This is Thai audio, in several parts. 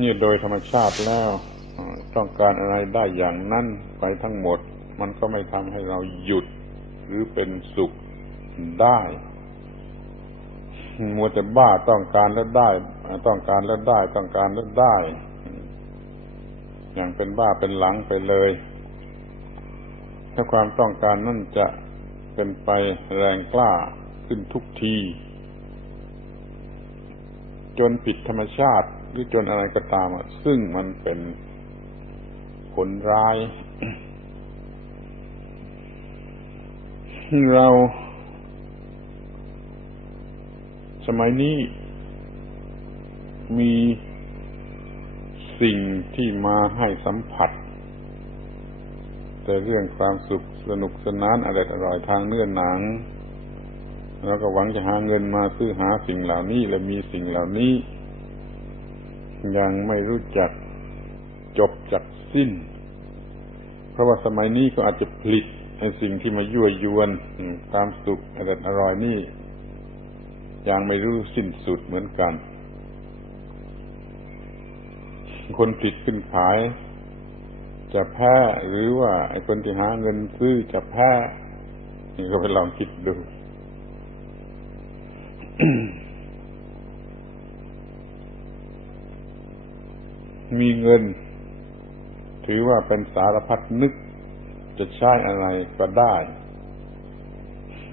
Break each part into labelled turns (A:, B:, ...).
A: นี่โดยธรรมชาติแล้ว ต้องการอะไรได้อย่างนั้นไปทั้งหมด มันก็ไม่ทำให้เราหยุดหรือเป็นสุขได้มัวแต่บ้าต้องการแล้วได้ ต้องการแล้วได้ ต้องการแล้วได้ อย่างเป็นบ้าเป็นหลังไปเลย ถ้าความต้องการนั่นจะเป็นไปแรงกล้าขึ้นทุกที จนผิดธรรมชาติ หรือจนอะไรก็ตามอะซึ่งมันเป็นผลร้าย เรา สมัยนี้มีสิ่งที่มาให้สัมผัส แต่เรื่องความสุขสนุกสนานอร่อยอร่อยทางเนื้อหนัง แล้วก็หวังจะหาเงินมาซื้อหาสิ่งเหล่านี้และมีสิ่งเหล่านี้ ยังไม่รู้จักจบจักสิ้น เพราะว่าสมัยนี้ก็อาจจะผลิตไอ้สิ่งที่มายั่วยวนอืมความสุขอร่อยอร่อยนี่ยังไม่รู้สิ้นสุดเหมือนกัน คนผลิตขึ้นขาย จะแพ้หรือว่าไอ้คนที่หาเงินซื้อจะแพ้นี่ก็ไปลองคิดดู มีเงิน ถือว่าเป็นสารพัดนึก จะใช้อะไรก็ได้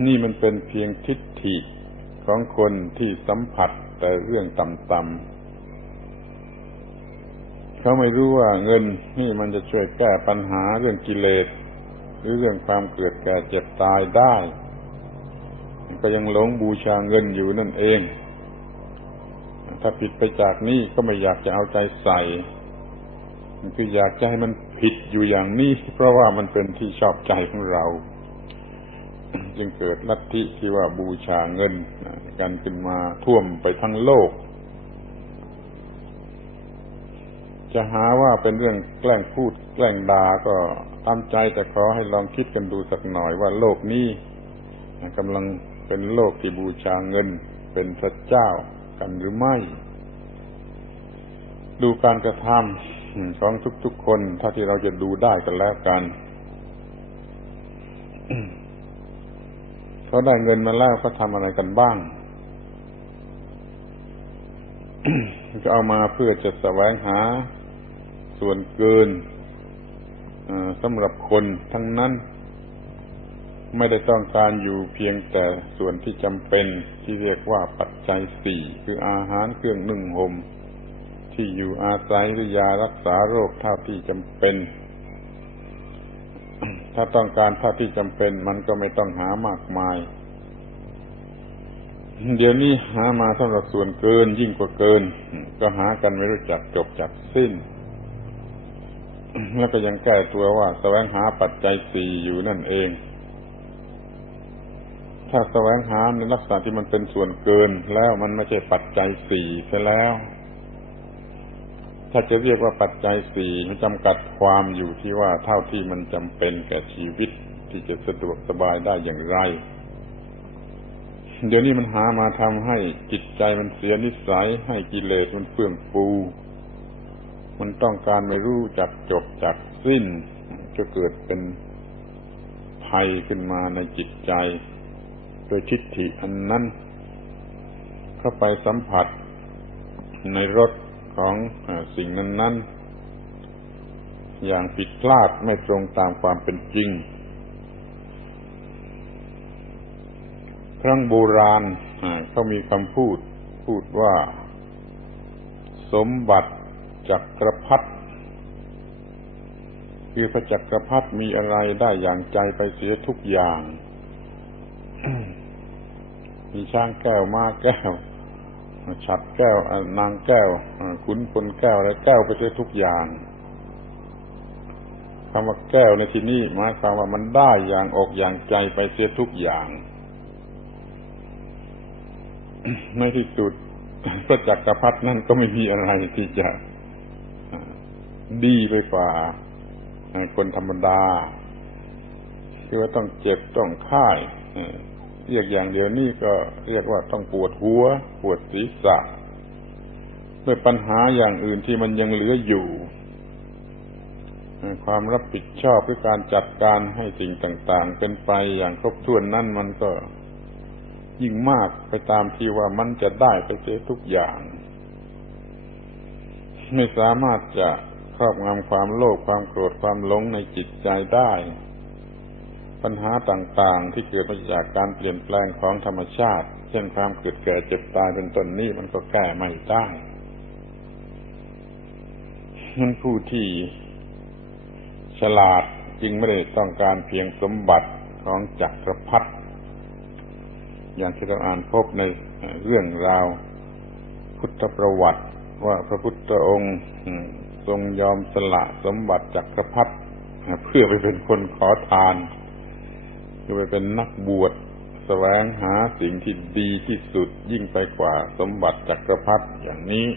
A: นี่มันเป็นเพียงทิฏฐิของคนที่สัมผัสแต่เรื่องต่ำๆเขาไม่รู้ว่าเงินนี่มันจะช่วยแก้ปัญหาเรื่องกิเลส หรือเรื่องความเกิดแก่เจ็บตายได้ ก็ยังหลงบูชาเงินอยู่นั่นเอง ถ้าผิดไปจากนี้ก็ไม่อยากจะเอาใจใส่คืออยากจะให้มันผิดอยู่อย่างนี้ เพราะว่ามันเป็นที่ชอบใจของเรา จึงเกิดลัทธิที่ว่าบูชาเงินกันขึ้นมาท่วมไปทั้งโลก จะหาว่าเป็นเรื่องแกล้งพูดแกล้งด่าก็ตามใจแต่ขอให้ลองคิดกันดูสักหน่อยว่าโลกนี้กำลังเป็นโลกที่บูชาเงินเป็นพระเจ้า กันหรือไม่ ดูการกระทำของทุกๆคนเท่าที่เราจะดูได้กันแล้วกันเขาได้เงินมาแล้วเขาทำอะไรกันบ้างจะเอามาเพื่อจะแสวงหาส่วนเกินสำหรับคนทั้งนั้น ไม่ได้ต้องการอยู่เพียงแต่ส่วนที่จำเป็นที่เรียกว่าปัจจัยสี่คืออาหารเครื่องนึ่งห่มที่อยู่อาศัยหรือยารักษาโรคเท่าที่จำเป็น ถ้าต้องการเท่าที่จำเป็นมันก็ไม่ต้องหามากมาย เดี๋ยวนี้หามาสำหรับส่วนเกินยิ่งกว่าเกิน ก็หากันไม่รู้จักจบจักสิ้นแล้วก็ยังแก้ตัวว่าแสวงหาปัจจัยสี่อยู่นั่นเอง ถ้าแสวงหาในลักษณะที่มันเป็นส่วนเกิน แล้วมันไม่ใช่ปัจจัยสี่เสียแล้ว ถ้าจะเรียกว่าปัจจัยสี่มันจำกัดความอยู่ที่ว่าเท่าที่มันจำเป็นแก่ชีวิตที่จะสะดวกสบายได้อย่างไร เดี๋ยวนี้มันหามาทำให้จิตใจมันเสียนิสัย ให้กิเลสมันเฟื่องฟูมันต้องการไม่รู้จักจบจักสิ้นจะเกิดเป็นภัยขึ้นมาในจิตใจ โดยทิฏฐิอันนั้นเข้าไปสัมผัสในรสของสิ่งนั้นๆ อย่างผิดพลาดไม่ตรงตามความเป็นจริง ครั้งโบราณเขามีคำพูดพูดว่า สมบัติจักรพรรดิคือพระจักรพรรดิมีอะไรได้อย่างใจไปเสียทุกอย่าง มีช้างแก้วม้าแก้วฉัดแก้วนางแก้วขุนพลแก้วอะแก้วไปเสียทุกอย่างคำว่าแก้วในที่นี้หมายความว่ามันได้อย่างอกอย่างใจไปเสียทุกอย่างในที่สุดพระจักรพรรดินั่นก็ไม่มีอะไรที่จะดีไปกว่าคนธรรมดา คือว่าต้องเจ็บต้องค่าย เรียกอย่างเดียวนี่ก็เรียกว่าต้องปวดหัว ปวดศีรษะด้วยปัญหาอย่างอื่นที่มันยังเหลืออยู่ความรับผิดชอบหรือการจัดการให้สิ่งต่าง ๆ เป็นไปอย่างครบถ้วนนั่นมันก็ยิ่งมากไปตามที่ว่ามันจะได้ไปเสียทุกอย่าง ไม่สามารถจะครอบงำความโลภความโกรธความหลงในจิตใจได้ ปัญหาต่างๆ ที่เกิดมาจากการเปลี่ยนแปลงของธรรมชาติ เช่นความเกิดแก่เจ็บตายเป็นต้นนี้มันก็แก้ไม่ได้มันผู้ที่ฉลาดจึงไม่ได้ต้องการเพียงสมบัติของจักรพรรดิอย่างที่เราอ่านพบในเรื่องราวพุทธประวัติว่าพระพุทธองค์ทรงยอมสละสมบัติจักรพรรดิเพื่อไปเป็นคนขอทาน คือไปเป็นนักบวชแสวงหาสิ่งที่ดีที่สุดยิ่งไปกว่าสมบัติจักรพรรดิอย่างนี้